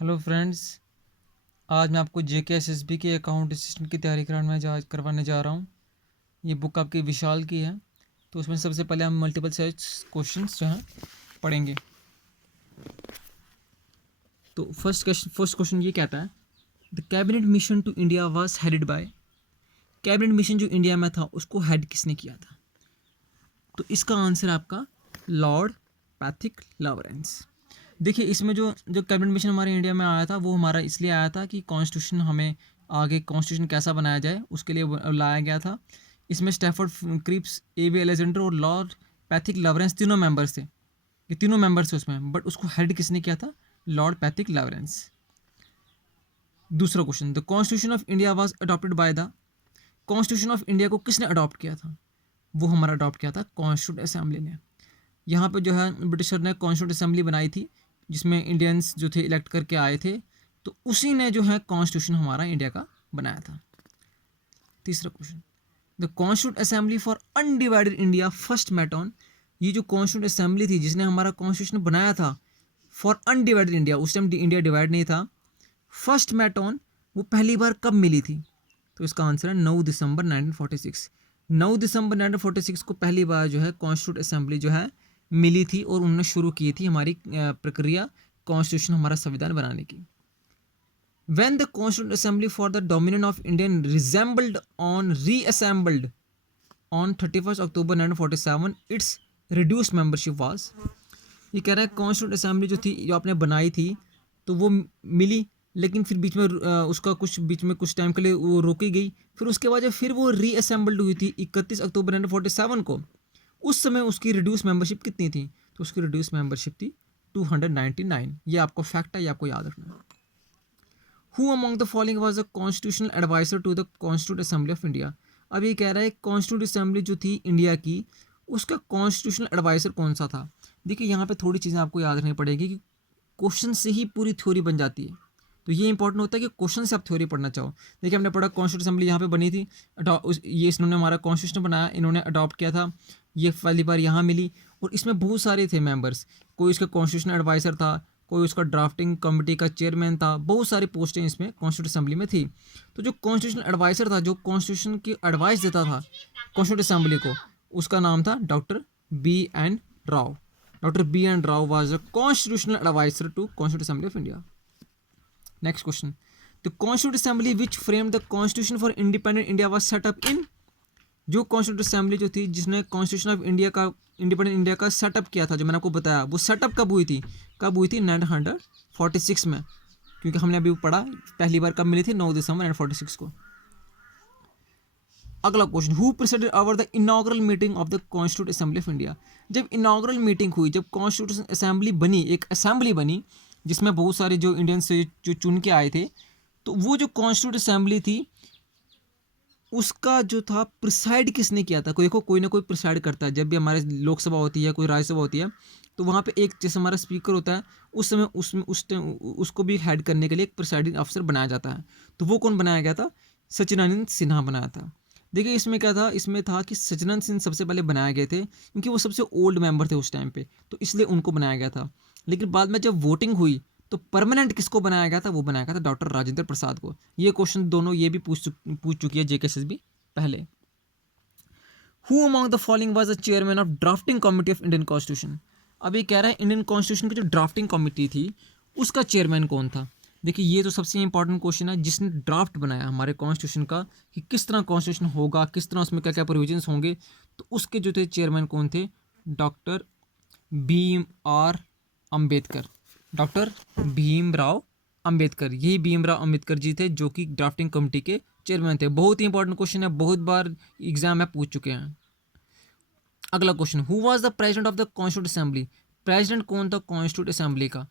Hello friends. आज मैं आपको जेके एसएसबी के अकाउंट असिस्टेंट की तैयारी करवाने जा रहा हूँ। ये बुक आपकी विशाल की है। तो उसमें सबसे पहले हम मल्टीपल चॉइस क्वेश्चंस जो हैं पढ़ेंगे। तो फर्स्ट क्वेश्चन ये कहता है, the cabinet mission to India was headed by. Cabinet mission जो इंडिया में था उसको हेड किसने किया था? तो इसका आंसर आपका लॉर्ड पैथिक लॉरेंस। देखिए, इसमें जो जो कैबिनेट मिशन हमारे इंडिया में आया था वो हमारा इसलिए आया था कि कॉन्स्टिट्यूशन हमें आगे कॉन्स्टिट्यूशन कैसा बनाया जाए उसके लिए लाया गया था। इसमें स्टैफर्ड क्रिप्स, ए.वी. अलेक्जेंडर और लॉर्ड पैथिक लॉरेंस तीनों मेंबर्स थे। ये तीनों मेंबर्स थे उसमें, बट उसको हेड किसने किया था? Lord Pethick Lawrence. दूसरा question, the constitution of India was adopted by the. Constitution of India को किसने अडॉप्ट किया था? वो हमारा अडॉप्ट किया था कॉन्स्टिट्यूंट असेंबली ने। यहाँ पे जो है ब्रिटिशर ने कॉन्स्टिट्यूंट असेंबली बनाई थी जिसमें इंडियंस जो थे इलेक्ट करके आए थे। तो उसी ने जो है कॉन्स्टिट्यूशन हमारा इंडिया का बनाया था। तीसरा question, the constituent assembly for undivided India first met on. ये जो कॉन्स्टिट्यूंट असेंबली थी जिसने हमारा कॉन्स्टिट्यूशन बनाया था फॉर अनडिवाइडेड इंडिया, उस टाइम इंडिया डिवाइड नहीं था, फर्स्ट मेट ऑन, वो पहली बार कब मिली थी? तो इसका आंसर है 9 दिसंबर 1946। 9 दिसंबर 1946 को पहली बार जो है कॉन्स्टिट्यूंट असेंबली जो है मिली थी और उन्होंने शुरू की थी हमारी प्रक्रिया कॉन्स्टिट्यूशन हमारा संविधान बनाने की। When the Constituent Assembly for the Dominion of Indian reassembled on 31st October 1947, its reduced membership was। ये कह रहा है कॉन्स्टिट्यूंट असेंबली जो थी जो आपने बनाई थी तो वो मिली, लेकिन फिर बीच में उसका बीच में कुछ टाइम के लिए वो रोकी गई। फिर उसके बाद जब फिर वो रीअसेंबल्ड हुई थी 31 अक्टूबर 1947 को, उस समय उसकी रिड्यूस मेंबरशिप कितनी थी? तो उसकी रिड्यूस मेंबरशिप थी 299। ये आपको फैक्ट है, ये आपको याद रखना है। Who among the following was the constitutional adviser to the constituent assembly of India. अब ये कह रहा है कॉन्स्टिट्यूंट असेंबली जो थी इंडिया की उसका कॉन्स्टिट्यूशनल एडवाइजर कौन सा था? देखिए, यहाँ पे थोड़ी चीज़ें आपको याद रखनी पड़ेगी कि क्वेश्चन से ही पूरी थ्योरी बन जाती है। तो ये इंपॉर्टेंट होता है कि क्वेश्चन से आप थ्योरी पढ़ना चाहो। देखिए, हमने पढ़ा कॉन्स्टिट्यूंट असेंबली यहाँ पे बनी थी, ये इन्होंने हमारा कॉन्स्टिट्यूशन बनाया, इन्होंने अडॉप्ट किया था, ये पहली बार यहाँ मिली। और इसमें बहुत सारे थे मेंबर्स, कोई इसका कॉन्स्टिट्यूशन एडवाइज़र था, कोई उसका ड्राफ्टिंग कमेटी का चेयरमैन था, बहुत सारी पोस्टें इसमें कॉन्स्टिट्यूंट असेंबली में थी। तो जो कॉन्स्टिट्यूशन एडवाइज़र था, जो कॉन्स्टिट्यूशन की एडवाइस देता था कॉन्स्टिट्यूंट असेंबली को, उसका नाम था doctor B N Rao. Doctor B N Rao was the constitutional adviser to constituent assembly of India. Next question, the constituent assembly which frame the constitution for independent India was set up in. जो constituent assembly जो थी जिसने constitution of India का independent India का setup किया था, जो मैंने आपको बताया, वो सेटअप कब हुई थी? 1946 में, क्योंकि हमने अभी पढ़ा पहली बार कब मिली थी, 9 दिसंबर 1946 को। अगला question, who preceded over the inaugural meeting of the constituent assembly of India. जब इनॉग्रल मीटिंग हुई, जब कॉन्स्टिट्यूशन असेंबली बनी, एक असेंबली बनी जिसमें बहुत सारे जो इंडियंस जो चुन के आए थे, तो वो जो कॉन्स्टिट्यूंट असेंबली थी उसका जो था प्रिसाइड किसने किया था? देखो, कोई ना कोई प्रिसाइड करता है। जब भी हमारे लोकसभा होती है, कोई राज्यसभा होती है, तो वहाँ पे एक जैसे हमारा स्पीकर होता है, उस समय उसमें उसको भी हेड करने के लिए एक प्रिसाइडिंग ऑफिसर बनाया जाता है। तो वो कौन बनाया गया था? सचिदानंद सिन्हा बनाया था। देखिए, इसमें क्या था, इसमें था कि सचिदानंद सिंह सबसे पहले बनाए गए थे क्योंकि वो सबसे ओल्ड मेंबर थे उस टाइम पे, तो इसलिए उनको बनाया गया था। लेकिन बाद में जब वोटिंग हुई तो परमानेंट किसको बनाया गया था? वो बनाया गया था डॉक्टर राजेंद्र प्रसाद को। ये क्वेश्चन दोनों ये भी पूछ चुकी है जेकेएसएसबी पहले। Who among the following was the chairman of drafting committee of Indian constitution. अब ये कह रहा है इंडियन कॉन्स्टिट्यूशन की जो ड्राफ्टिंग कमेटी थी उसका चेयरमैन कौन था? देखिए, ये तो सबसे इंपॉर्टेंट क्वेश्चन है, जिसने ड्राफ्ट बनाया हमारे कॉन्स्टिट्यूशन का कि किस तरह कॉन्स्टिट्यूशन होगा, किस तरह उसमें क्या क्या प्रोविजंस होंगे, तो उसके जो थे चेयरमैन कौन थे? Doctor Bhim R Ambedkar. Doctor Bhimrao Ambedkar, यही भीमराव अंबेडकर जी थे जो कि ड्राफ्टिंग कमेटी के चेयरमैन थे। बहुत ही इंपॉर्टेंट क्वेश्चन है, बहुत बार एग्जाम में पूछ चुके हैं। अगला question, who was the president of the constituent assembly. President कौन था कॉन्स्टिट्यूंट असेंबली का?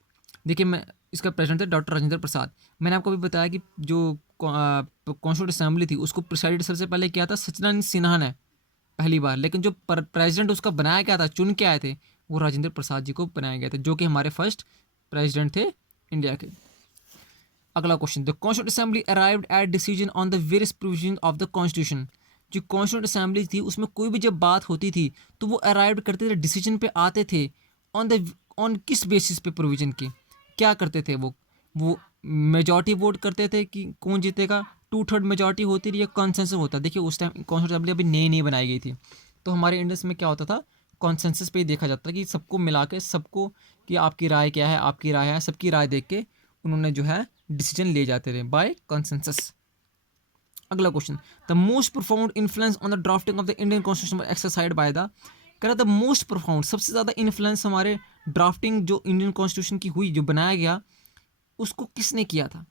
देखिए, मैं इसका प्रेसिडेंट था डॉक्टर राजेंद्र प्रसाद। मैंने आपको अभी बताया कि जो कॉन्स्टिट्यूंट असेंबली थी उसको प्रिसाइड सबसे पहले किया था सचिदानंद सिन्हा ने पहली बार, लेकिन जो प्रेसिडेंट उसका बनाया गया था, चुन के आए थे, वो राजेंद्र प्रसाद जी को बनाया गया था, जो कि हमारे फर्स्ट प्रेसिडेंट थे इंडिया के। अगला question, the constituent assembly arrived at decision on the various provision of the constitution. जो कॉन्स्टिट्यूंट असेंबली थी उसमें कोई भी जब बात होती थी तो वो अराइव करते थे, डिसीजन पे आते थे ऑन किस बेसिस पे प्रोविजन की, क्या करते थे वो? वो मेजॉरिटी वोट करते थे कि कौन जीतेगा, 2/3 मेजॉरिटी होती रही, कॉन्सेंसस होता। देखिए उस टाइम कॉन्स्टिट्यूशन असेंबली अभी नई नई बनाई गई थी, तो हमारे इंडियंस में क्या होता था, कॉन्सेंसस पे ही देखा जाता था कि सबको मिला के, सबको कि आपकी राय क्या है, आपकी राय है, सबकी राय देख के उन्होंने जो है डिसीजन ले जाते थे बाय कॉन्सेंसस। अगला question, the most profound influence on the drafting of the Indian constitution exercised by the, कह रहा द मोस्ट प्रोफाउंड, सबसे ज़्यादा इन्फ्लुएंस हमारे ड्राफ्टिंग जो इंडियन कॉन्स्टिट्यूशन की हुई, जो बनाया गया, उसको किसने किया था?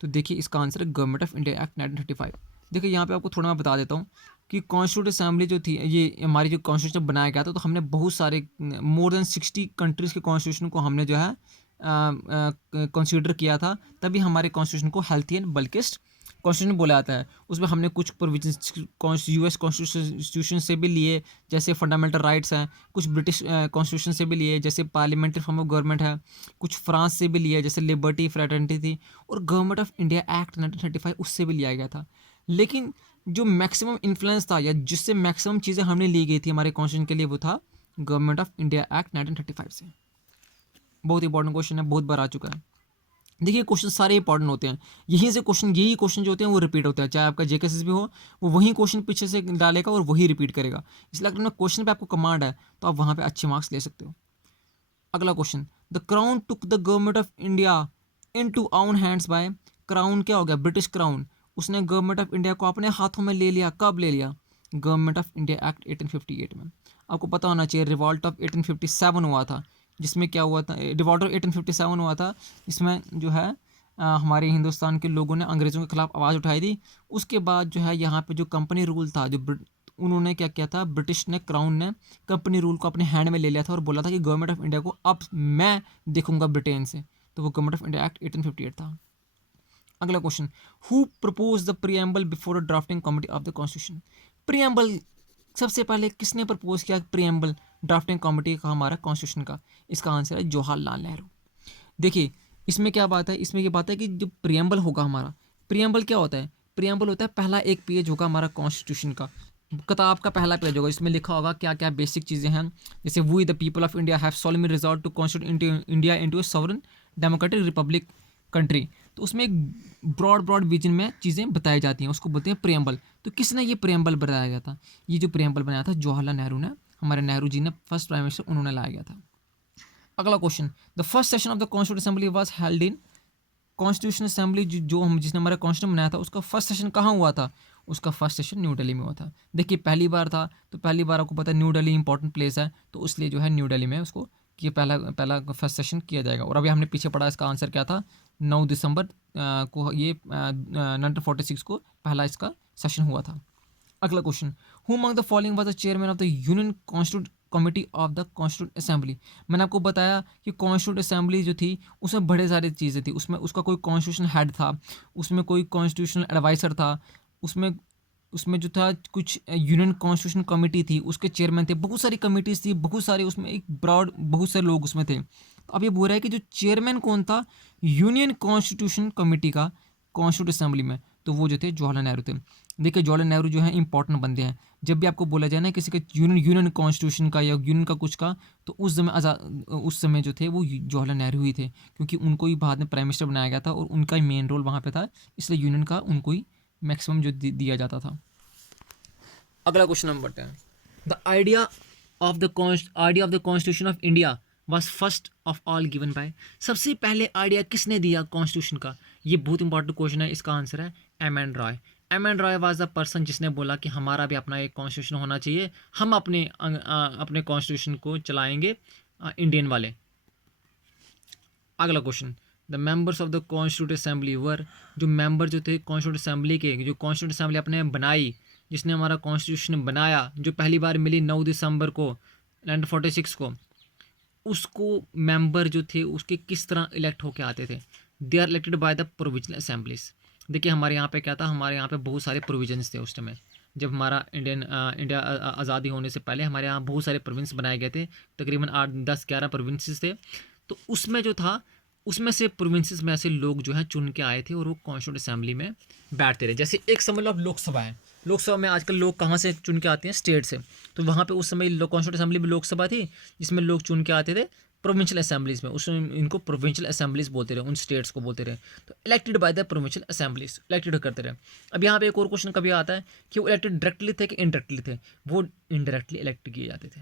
तो देखिए इसका आंसर है गवर्नमेंट ऑफ इंडिया एक्ट 1935। देखिए यहाँ पे आपको थोड़ा मैं बता देता हूँ कि कॉन्स्टिट्यूट असेंबली जो थी, ये हमारी जो कॉन्स्टिट्यूशन बनाया गया था, तो हमने बहुत सारे मोर देन 60 कंट्रीज़ के कॉन्स्टिट्यूशन को हमने जो है कंसीडर किया था, तभी हमारे कॉन्स्टिट्यूशन को हेल्थी एंड बल्किस्ट कॉन्स्टिट्यूशन बोला जाता है। उसमें हमने कुछ प्रोविजंस यूएस कॉन्स्टिट्यूशन से भी लिए, जैसे फंडामेंटल राइट्स हैं, कुछ ब्रिटिश कॉन्स्टिट्यूशन से भी लिए, जैसे पार्लियामेंट्री फॉर्म ऑफ गवर्नमेंट है, कुछ फ्रांस से भी लिए, जैसे लिबर्टी फ्रेटर्निटी थी, और गवर्नमेंट ऑफ इंडिया एक्ट 1935 उससे भी लिया गया था। लेकिन जो मैक्सिमम इन्फ्लुएंस था, या जिससे मैक्सिमम चीज़ें हमने ली गई थी हमारे कॉन्स्टिट्यूशन के लिए, वो था गवर्नमेंट ऑफ इंडिया एक्ट 1935 से। बहुत इंपॉर्टेंट क्वेश्चन है, बहुत बार आ चुका है। देखिए क्वेश्चन सारे इंपॉर्टेंट होते हैं, यहीं से क्वेश्चन, यही क्वेश्चन जो होते हैं वो रिपीट होते हैं, चाहे आपका जेकेएसएस भी हो, वो वही क्वेश्चन पीछे से डालेगा और वही रिपीट करेगा। इसलिए अगर क्वेश्चन पे आपको कमांड है तो आप वहाँ पे अच्छे मार्क्स ले सकते हो। अगला question, the crown took the government of India in to own hands by, crown क्या हो गया, ब्रिटिश क्राउन, उसने गवर्नमेंट ऑफ इंडिया को अपने हाथों में ले लिया, कब ले लिया, गवर्नमेंट ऑफ इंडिया एक्ट 1858 में। आपको पता होना चाहिए रिवॉल्ट ऑफ 1857 हुआ था, जिसमें क्या हुआ था, रिवॉल्ट ऑफ 1857 हुआ था, इसमें जो है हमारे हिंदुस्तान के लोगों ने अंग्रेज़ों के खिलाफ आवाज़ उठाई थी। उसके बाद जो है यहाँ पे जो कंपनी रूल था, जो उन्होंने क्या किया था, ब्रिटिश ने, क्राउन ने कंपनी रूल को अपने हैंड में ले लिया था और बोला था कि गवर्नमेंट ऑफ इंडिया को अब मैं देखूंगा ब्रिटेन से, तो वो गवर्नमेंट ऑफ इंडिया एक्ट 1858 था। अगला question, who propose the preamble before the drafting committee of the constitution, preamble सबसे पहले किसने प्रपोज किया प्रीएम्बल ड्राफ्टिंग कमेटी का हमारा कॉन्स्टिट्यूशन का? इसका आंसर है जवाहरलाल नेहरू। देखिए इसमें क्या बात है, इसमें ये बात है कि जो प्रीएम्बल होगा हमारा, प्रीएम्बल क्या होता है, प्रीएम्बल होता है पहला एक पेज होगा हमारा कॉन्स्टिट्यूशन का, किताब का पहला पेज होगा, इसमें लिखा होगा क्या क्या बेसिक चीज़ें हैं, जैसे we the people of India have solemnly resolve to constitute India into a sovereign democratic republic country. तो उसमें एक ब्रॉड विजन में चीज़ें बताई जाती हैं, उसको बोलते हैं प्रीएम्बल। तो किसने ये प्रीएम्बल बनाया गया था? ये जो प्रीएम्बल बनाया था जवाहरलाल नेहरू ने, हमारे नेहरू जी ने, फर्स्ट प्राइम मिनिस्टर, उन्होंने लाया गया था। अगला question, the first session of the constitution assembly was held in, constitution assembly जो हम जिसने हमारा कॉन्स्टिट्यूशन बनाया था, उसका फर्स्ट सेशन कहाँ हुआ था? उसका फर्स्ट सेशन न्यू दिल्ली में हुआ था। देखिए पहली बार था, तो पहली बार आपको पता है न्यू दिल्ली इंपॉर्टेंट प्लेस है, तो इसलिए जो है न्यू दिल्ली में उसको कि पहला फर्स्ट सेशन किया जाएगा। और अभी हमने पीछे पढ़ा, इसका आंसर क्या था, 9 दिसंबर को ये 1946 को पहला इसका सेशन हुआ था। अगला question, who among the following was the chairman of the union constitute committee of the constitute assembly. मैंने आपको बताया कि कॉन्स्टिट्यूट असेंबली जो थी उसमें बड़े सारी चीज़ें थी, उसमें उसका कोई कॉन्स्टिट्यूशन हेड था, उसमें कोई कॉन्स्टिट्यूशनल एडवाइज़र था, उसमें उसमें जो था कुछ यूनियन कॉन्स्टिट्यूशन कमेटी थी, उसके चेयरमैन थे, बहुत सारी कमिटीज़ थी, बहुत सारे, उसमें एक ब्रॉड बहुत सारे लोग उसमें थे। तो अब ये बोल रहा है कि जो चेयरमैन कौन था यूनियन कॉन्स्टिट्यूशन कमेटी का कॉन्स्टिट्यूट असेंबली में, तो वो जो थे जवाहरलाल नेहरू थे। देखिए जवाहरलाल नेहरू जो है इंपॉर्टेंट बंदे हैं, जब भी आपको बोला जाए ना किसी का यूनियन कॉन्स्टिट्यूशन का या यूनियन का कुछ का, तो उस समय जो थे वो जवाहरलाल नेहरू ही थे, क्योंकि उनको ही बाद में प्राइम मिनिस्टर बनाया गया था और उनका ही मेन रोल वहाँ पे था, इसलिए यूनियन का उनको ही मैक्सिमम जो दिया जाता था। अगला question number 10, the idea of the constitution of India was first of all given by, सबसे पहले आइडिया किसने दिया कॉन्स्टिट्यूशन का? ये बहुत इंपॉर्टेंट क्वेश्चन है, इसका आंसर है M.N.. Roy. M.N.. Roy was the person जिसने बोला कि हमारा भी अपना एक कॉन्स्टिट्यूशन होना चाहिए, हम अपने कॉन्स्टिट्यूशन को चलाएंगे इंडियन वाले। अगला question, the members of the constitute assembly were, जो मेंबर जो थे कॉन्स्टिट्यूट असेंबली के, जो कॉन्स्टिट्यूट असेंबली अपने बनाई, जिसने हमारा कॉन्स्टिट्यूशन बनाया, जो पहली बार मिली 9 दिसंबर को 1946 को, उसको मेंबर जो थे उसके किस तरह इलेक्ट होके आते थे? They are elected by the provisional assemblies. देखिए हमारे यहाँ पे क्या था, हमारे यहाँ पे बहुत सारे प्रोविजंस थे उस टाइम, जब हमारा इंडिया आज़ादी होने से पहले हमारे यहाँ बहुत सारे प्रोविंस बनाए गए थे, तकरीबन 8, 10, 11 प्रोविंसेस थे। तो उसमें जो था, उसमें से प्रोविंसेस में ऐसे लोग जो हैं चुन के आए थे और वो कॉन्स्टिट्यूट असेंबली में बैठते रहे। जैसे एक समझ लो अब लोकसभा है, लोकसभा में आजकल लोग कहाँ से चुन के आते हैं? स्टेट से। तो वहाँ पे उस समय कॉन्स्टिट्यूट असेंबली में लोकसभा थी, जिसमें लोग चुन के आते थे प्रोविंशियल असेंबलीज में, उसमें इनको प्रोविंशियल असेंबलीज बोलते रहे, उन स्टेट्स को बोलते रहे। तो elected by the provincial assemblies, elected करते रहे। अब यहाँ पे एक और क्वेश्चन कभी आता है कि वो इलेक्टेड डायरेक्टली थे कि इनडायरेक्टली थे, वो इनडायरेक्टली इलेक्ट किए जाते थे।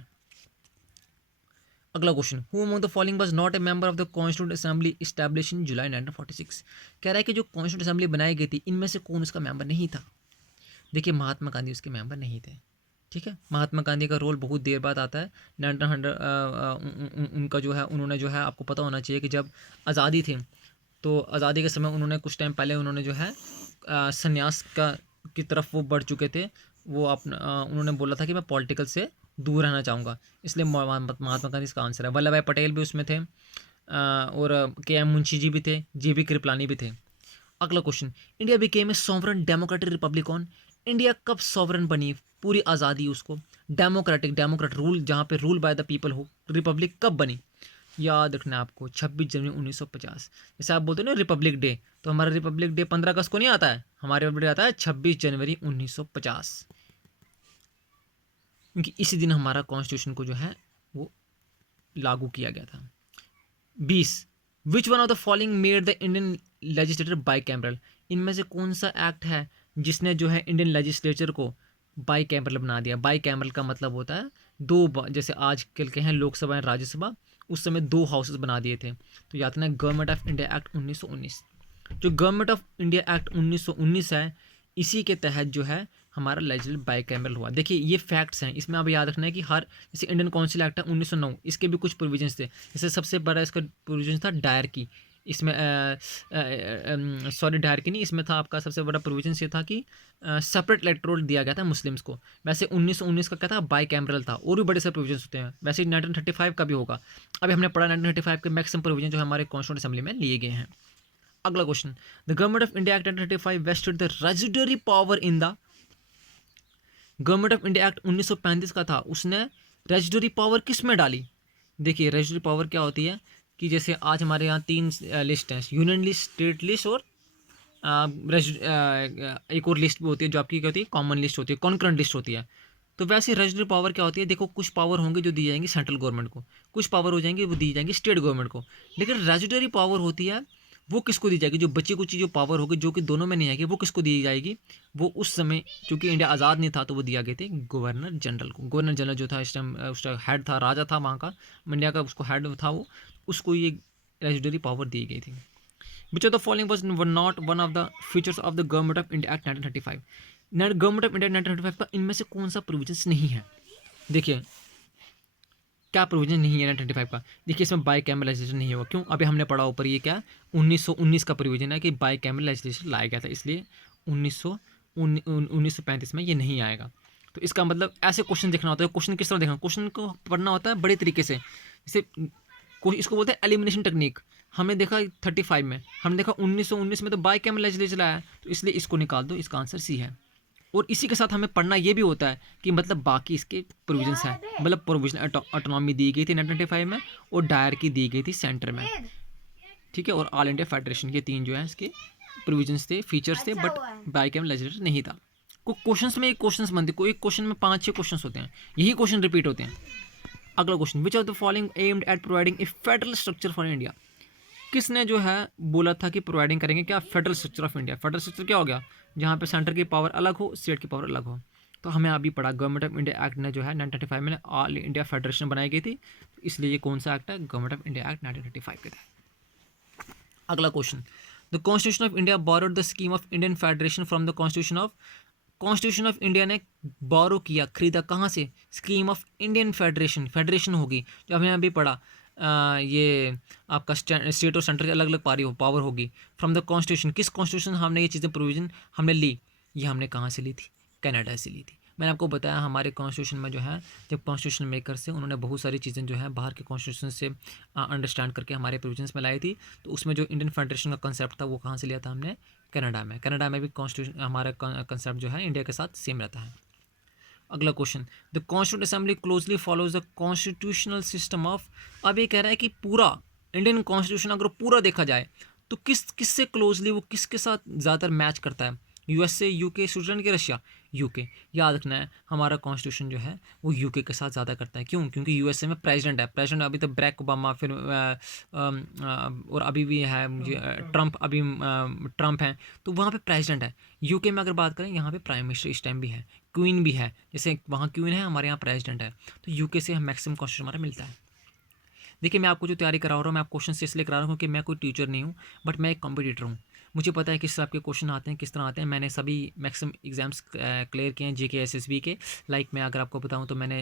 अगला question, who among the following was not a member of the constituent assembly establish in July 1946। कह रहा है कि जो कॉन्स्टिट्यूंट असेंबली बनाई गई थी इनमें से कौन उसका मेंबर नहीं था। देखिए महात्मा गांधी उसके मेंबर नहीं थे, ठीक है। महात्मा गांधी का रोल बहुत देर बाद आता है, 1900 उनका जो है, उन्होंने जो है, आपको पता होना चाहिए कि जब आज़ादी थी तो आज़ादी के समय उन्होंने कुछ टाइम पहले उन्होंने जो है संन्यास का की तरफ वो बढ़ चुके थे। वो अपना उन्होंने बोला था कि मैं पॉलिटिकल से दूर रहना चाहूँगा, इसलिए महात्मा गांधी इसका आंसर है। वल्लभ भाई पटेल भी उसमें थे, और के.एम. मुंशी जी भी थे, जी.बी. कृपलानी भी थे। अगला question, India became a sovereign democratic Republic on. India कब सॉवरन बनी, पूरी आज़ादी उसको, डेमोक्रेट रूल, जहाँ पे रूल बाय द पीपल हो, रिपब्लिक कब बनी। याद रखना है आपको 26 जनवरी 1950। जैसे आप बोलते हो ना रिपब्लिक डे, तो हमारा रिपब्लिक डे 15 अगस्त को नहीं आता है, हमारे रिपब्लिक डे आता है 26 जनवरी 1950, क्योंकि इसी दिन हमारा कॉन्स्टिट्यूशन को जो है वो लागू किया गया था। 20, which one of the following made the Indian legislator by cameral. इनमें से कौन सा एक्ट है जिसने जो है इंडियन लेजिस्लेचर को बाई कैमरल बना दिया। बाई कैमरल का मतलब होता है दो, जैसे आज कल के हैं लोकसभा और राज्यसभा, उस समय दो हाउसेस बना दिए थे। तो याद रखना गवर्नमेंट ऑफ इंडिया एक्ट 1919। जो गवर्नमेंट ऑफ इंडिया एक्ट 1919 है, इसी के तहत जो है हमारा लेजिस्लेटिव बाई कैमरल हुआ। देखिए ये फैक्ट्स हैं, इसमें अब याद रखना है कि हर, जैसे इंडियन काउंसिल एक्ट है 1909, इसके भी कुछ प्रोविजंस थे। जैसे सबसे बड़ा इसका प्रोविजन था डायर की, इसमें सॉरी डायर की नहीं, इसमें था आपका सबसे बड़ा प्रोविजन ये था कि सेपरेट इलेक्टोरल दिया गया था मुस्लिम्स को। वैसे 1919 का क्या था, बाई कैमरल था, और भी बड़े से प्रोविजन होते हैं। वैसे 1935 का भी होगा, अभी हमने पढ़ा 1935 के मैक्सिमम प्रोविजन जो हमारे कॉन्स्टिट्यूंट असेंबली में लिए गए हैं। अगला question, the government of India act 1935 vested the residuary power in the. Government of India act 1935 का था, उसने रेजिडरी पावर किस में डाली। देखिए रेजिडरी पावर क्या होती है कि जैसे आज हमारे यहाँ 3 लिस्ट हैं, यूनियन लिस्ट, स्टेट लिस्ट और एक और लिस्ट भी होती है जो आपकी क्या होती है, कॉमन लिस्ट होती है, कॉन्करेंट लिस्ट होती है। तो वैसे रेजिडरी पावर क्या होती है, देखो कुछ पावर होंगे जो दी जाएंगी सेंट्रल गवर्नमेंट को, कुछ पावर हो जाएंगी वो दी जाएंगी स्टेट गवर्नमेंट को। लेकिन रेजिडरी पावर होती है वो किसको दी जाएगी, जो बची कुछ जो पावर होगी जो कि दोनों में नहीं आएगी, वो किसको दी जाएगी। वो उस समय क्योंकि इंडिया आज़ाद नहीं था तो वो दिया गए थे गवर्नर जनरल को। गवर्नर जनरल जो था इस टाइम उसका हेड था, राजा था वहाँ का, इंडिया का उसको हेड था वो, उसको ये रेजिडरी पावर दी गई थी। विच of the following was not one of the features of the government of India act 1935। Government of India 1935 का इनमें से कौन सा प्रोविजंस नहीं है। देखिए क्या प्रोविजन नहीं है 1935 का। देखिए इसमें बाई कैमरल लेजिस्लेशन नहीं होगा, क्यों, अभी हमने पढ़ा ऊपर, ये क्या 1919 का प्रोविजन है कि बाई कैमरल लेजिस्लेशन लाया गया था, इसलिए 1935 में ये नहीं आएगा। तो इसका मतलब ऐसे क्वेश्चन देखना होता है, क्वेश्चन किस तरह देखना, क्वेश्चन को पढ़ना होता है बड़े तरीके से। जैसे इसको बोलते हैं एलिमिनेशन टेक्निक। हमने देखा 35 में, हमने देखा 1919 में तो बाई कैमरल लेजिस्लेशन आया, तो इसलिए इसको निकाल दो, इसका आंसर सी है। और इसी के साथ हमें पढ़ना ये भी होता है कि मतलब बाकी इसके प्रोविजंस हैं, मतलब प्रोविजनल ऑटोनॉमी दी गई थी 1995 में, और डायर की दी गई थी सेंटर में, ठीक है, और ऑल इंडिया फेडरेशन, ये 3 जो है इसके प्रोविजंस थे, फीचर्स थे, बट बाई कैमरल लेजिस्लेशन नहीं था। कोई क्वेश्चंस में एक क्वेश्चंस बनते, कोई क्वेश्चन में 5-6 क्वेश्चंस होते हैं, यही क्वेश्चन रिपीट होते हैं। अगला question, which of the following aimed at providing A federal structure for India. किसने जो है बोला था कि प्रोवाइडिंग करेंगे क्या, federal structure of India. Federal structure क्या हो गया, जहाँ पे सेंटर की पावर अलग हो, स्टेट की पावर अलग हो। तो हमें अभी पढ़ा गवर्नमेंट ऑफ इंडिया एक्ट ने जो है 1935 में ऑल इंडिया फेडरेशन बनाई गई थी, तो इसलिए ये कौन सा एक्ट है, गवर्नमेंट ऑफ इंडिया एक्ट 1935 के तहत। अगला question, the constitution of India borrowed the scheme of Indian federation from the constitution of India ने बोरो किया, खरीदा कहाँ से, scheme of Indian federation, federation होगी जो हमने अभी पढ़ा, ये आपका स्टेट और सेंटर की अलग अलग पावर होगी, फ्रॉम द कॉन्स्टिट्यूशन। किस कॉन्स्टिट्यूशन हमने ये चीज़ें प्रोविजन हमने ली, ये हमने कहाँ से ली थी, कनाडा से ली थी। मैंने आपको बताया हमारे कॉन्स्टिट्यूशन में जो है, जब कॉन्स्टिट्यूशन मेकर से उन्होंने बहुत सारी चीज़ें जो है बाहर के कॉन्स्टिट्यूशन से अंडरस्टैंड करके हमारे प्रोविजंस में लाई थी, तो उसमें जो इंडियन फेडरेशन का कंसेप्ट था वो कहाँ से लिया था हमने, कनाडा में। कनाडा में भी कॉन्स्टिट्यूशन हमारा कंसेप्ट जो है इंडिया के साथ सेम रहता है। अगला question, the constituent assembly closely follows the constitutional system of. अब ये कह रहा है कि पूरा इंडियन कॉन्स्टिट्यूशन अगर पूरा देखा जाए तो किससे क्लोजली, वो किसके साथ ज़्यादातर मैच करता है, यूएसए, यूके, स्विट्जरलैंड के रशिया, यूके। याद रखना है हमारा कॉन्स्टिट्यूशन जो है वो यूके के साथ ज़्यादा करता है। क्यों? क्योंकि यूएसए में प्रेसिडेंट है, प्रेसिडेंट अभी तक बैरक ओबामा, फिर और अभी भी है मुझे ट्रम्प, अभी ट्रम्प है, तो वहाँ पे प्रेसिडेंट है। यूके में अगर बात करें, यहाँ पे प्राइम मिनिस्टर इस टाइम भी है, क्वीन भी है, जैसे वहाँ क्वीन है, हमारे यहाँ प्रेसिडेंट है। तो यूके से हम मैक्सिमम कॉन्स्टिट्यूशन हमारा मिलता है। देखिए, मैं आपको जो तैयारी करा रहा हूँ, मैं आपको क्वेश्चन इसलिए करा रहा हूँ क्योंकि मैं कोई टीचर नहीं हूँ, बट मैं एक कॉम्पिटिटर हूँ। मुझे पता है किस तरह के क्वेश्चन आते हैं, किस तरह आते हैं। मैंने सभी मैक्सिमम एग्जाम्स क्लियर किए हैं, जेके एसएसबी के। लाइक मैं अगर आपको बताऊं तो मैंने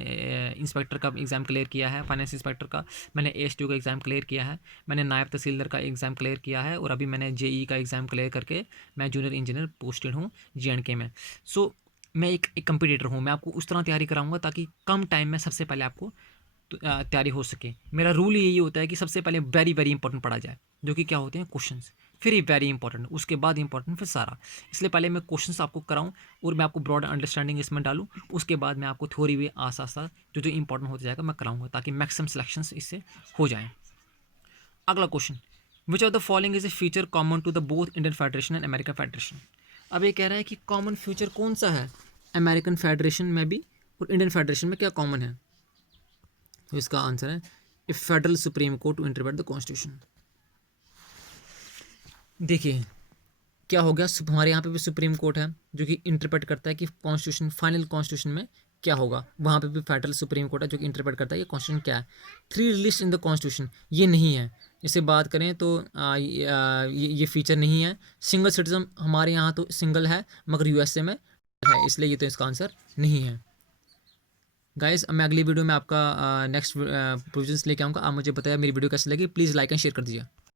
इंस्पेक्टर का एग्ज़ाम क्लियर किया है, फाइनेंस इंस्पेक्टर का। मैंने एएसटीओ का एग्ज़ाम क्लियर किया है। मैंने नायब तहसीलदार का एग्ज़ाम क्लियर किया है। और अभी मैंने जेई का एग्ज़ाम क्लियर करके मैं जूनियर इंजीनियर पोस्टेड हूँ JNK में। सो मैं एक कंपटीटर हूँ। मैं आपको उस तरह तैयारी कराऊंगा ताकि कम टाइम में सबसे पहले आपको तैयारी हो सके। मेरा रूल यही होता है कि सबसे पहले वेरी वेरी इंपॉर्टेंट पढ़ा जाए, जो कि क्या होते हैं क्वेश्चंस, फिर ही वेरी इंपॉर्टेंट, उसके बाद इंपॉर्टेंट, फिर सारा। इसलिए पहले मैं क्वेश्चंस आपको कराऊं और मैं आपको ब्रॉड अंडरस्टैंडिंग इसमें डालूं, उसके बाद मैं आपको थ्योरी भी आस्ता आस्ता जो जो इंपॉर्टेंट होता जाएगा मैं कराऊंगा, ताकि मैक्सिमम सिलेक्शंस इससे हो जाएँ। अगला question, which of the following is a feature common to the both Indian federation and American federation. अब ये कह रहा है कि कॉमन फ्यूचर कौन सा है अमेरिकन फेडरेशन में भी और इंडियन फेडरेशन में, क्या कॉमन है? तो इसका आंसर है a federal supreme court to interpret the constitution. देखिए क्या हो गया, हमारे यहाँ पे भी सुप्रीम कोर्ट है जो कि इंटरप्रेट करता है कि कॉन्स्टिट्यूशन, फाइनल कॉन्स्टिट्यूशन में क्या होगा। वहाँ पे भी फेडरल सुप्रीम कोर्ट है जो कि इंटरप्रेट करता है कि कॉन्स्टिट्यूशन क्या है। 3 लिस्ट इन द कॉन्स्टिट्यूशन ये नहीं है। जैसे बात करें तो ये फीचर नहीं है। सिंगल सिटीजन हमारे यहाँ तो सिंगल है, मगर यूएसए में है, इसलिए ये तो इसका आंसर नहीं है। गाइस, मैं अगली वीडियो में आपका नेक्स्ट प्रोविजंस लेके आऊँगा। आप मुझे बताया मेरी वीडियो कैसी लगी, प्लीज़ लाइक एंड शेयर कर दीजिए।